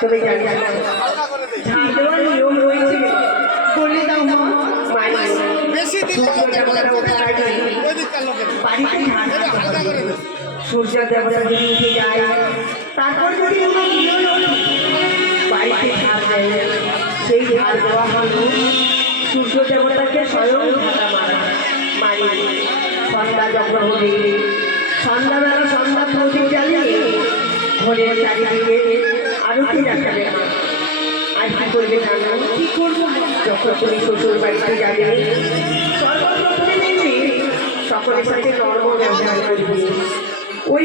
তুমি জানি ঝাড় দেওয়ার নিয়ম রয়েছে বলে দাও মা। সূর্য দেবতা যদি উঠে যায় তারপর যদি বাড়িতে ঝাড় দেয়, সেই ঝাড় দেওয়া হলো সূর্য দেবতাকে স্বয়ং মারি। সন্ধ্যা যখন হবে, সন্ধ্যাবেলা সন্ধ্যা প্রদীপ জ্বালিয়ে ঘরের চারিদিকে আরতি দেখাবে। আর কি করবে জানো? কি করবো? যখন তুমি শ্বশুর বাড়িতে যাবে সর্বপ্রথমে দেখবে সকলের সাথে নরম ব্যবহার করবে। ওই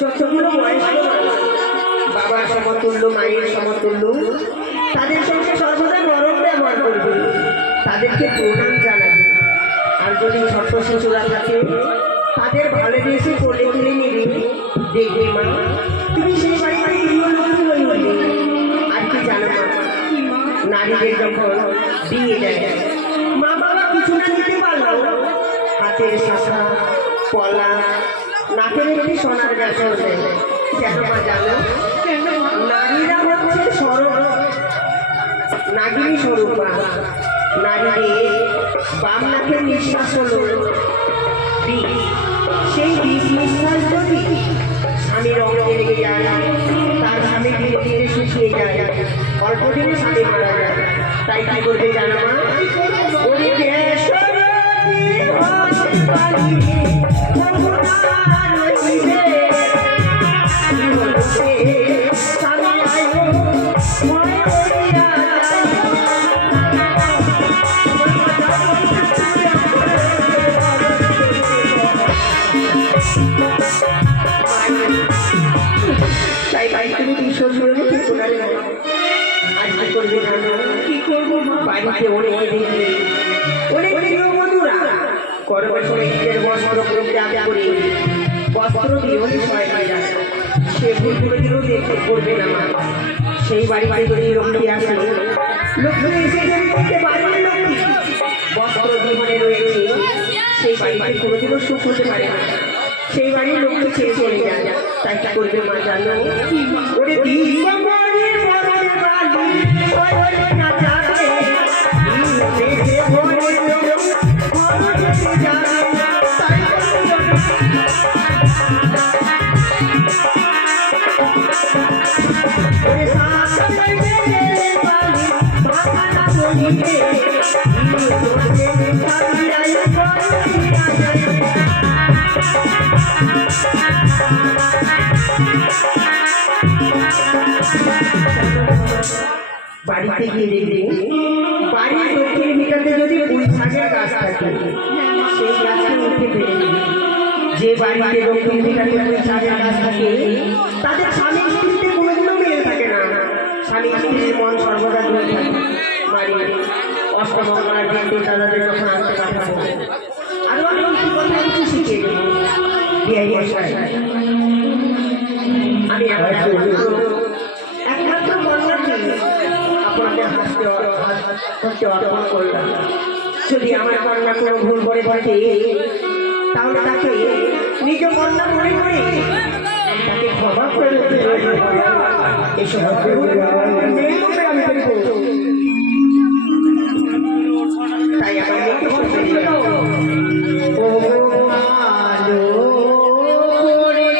যতগুলো বয়স্ক বাবার সমতুল্য মায়ের সমতুল্য তাদের সঙ্গে সর্বদা নরম ব্যবহার করবে, তাদেরকে প্রণাম জানাবে। আর যদি ছোট শিশুরা থাকে তাদের ভালোবেসে কোলে তুলে নেবে। দেখবে মা তুমি সেই বাড়িতে গৃহলক্ষ্মী হয়ে হলে। আর কি জানো মা, নারীদের যখন বিয়ে দেয় মা বাবা কিছু না দিতে পারলো, হাতের শাখা পলা নাকের একটি সোনার গাছও দেয়। কেন মা জানো? নারীরা হচ্ছে নাগিনী স্বরূপা। নারীদের বাম নাকের নিঃশ্বাস হল বিষ। সেই বিষ নিঃশ্বাস যদি স্বামীর অঙ্গে লেগে যায়, তার স্বামী ধীরে ধীরে শুকিয়ে যায়, অল্প দিনে স্বামী মারা যায়। তাই কি করবে জানো মা? ওই বাড়িতে অনেক গৃহবধূরা কর্মশ্রমিকদের বস্ত্র ত্যাগ করে বস্ত্র দিয়ে সহায় পায় না। সে ভুলগুলো দিয়েও দেখতে করবে না মা। সেই বাড়িতে যদি লক্ষ্মী আসে, লক্ষ্মী এসে যদি দেখতে বাড়ির লক্ষ্মী বস্ত্র জীবনে রয়েছে, সেই বাড়িতে কোনোদিনও সুখ হতে পারে না। সেই বাড়ির লক্ষ্মী ছেড়ে চলে যায়। তাই কি করবে মা জানো? ওরে বাড়িতে গিয়ে দেখবে বাড়ির দক্ষিণ দিকে যদি পুঁই শাকের গাছ থাকে, সেই গাছকে উঠে ফেলে দেবে। যে বাড়িতে দক্ষিণ দিকে পুঁই শাকের গাছ থাকে তাদের স্বামী স্ত্রীতে কোনোদিনও মিল থাকে না। স্বামী স্ত্রীর মন সর্বদা দূরে থাকে। বাড়ি অষ্টমঙ্গলার দিনটি তাদের যখন আনতে পাঠাবো, আরো আমি কথা কিছু শিখিয়ে দেবো। আমি একমাত্র কন্যাকে আপনাদের হাতে অর্পণ করলাম। যদি আমার কন্যা কোনো ভুল করে বসে, তাহলে তাকে নিজ কন্যা তাই আমার মেয়েকে শুনতে দিবে না। ও আলো করে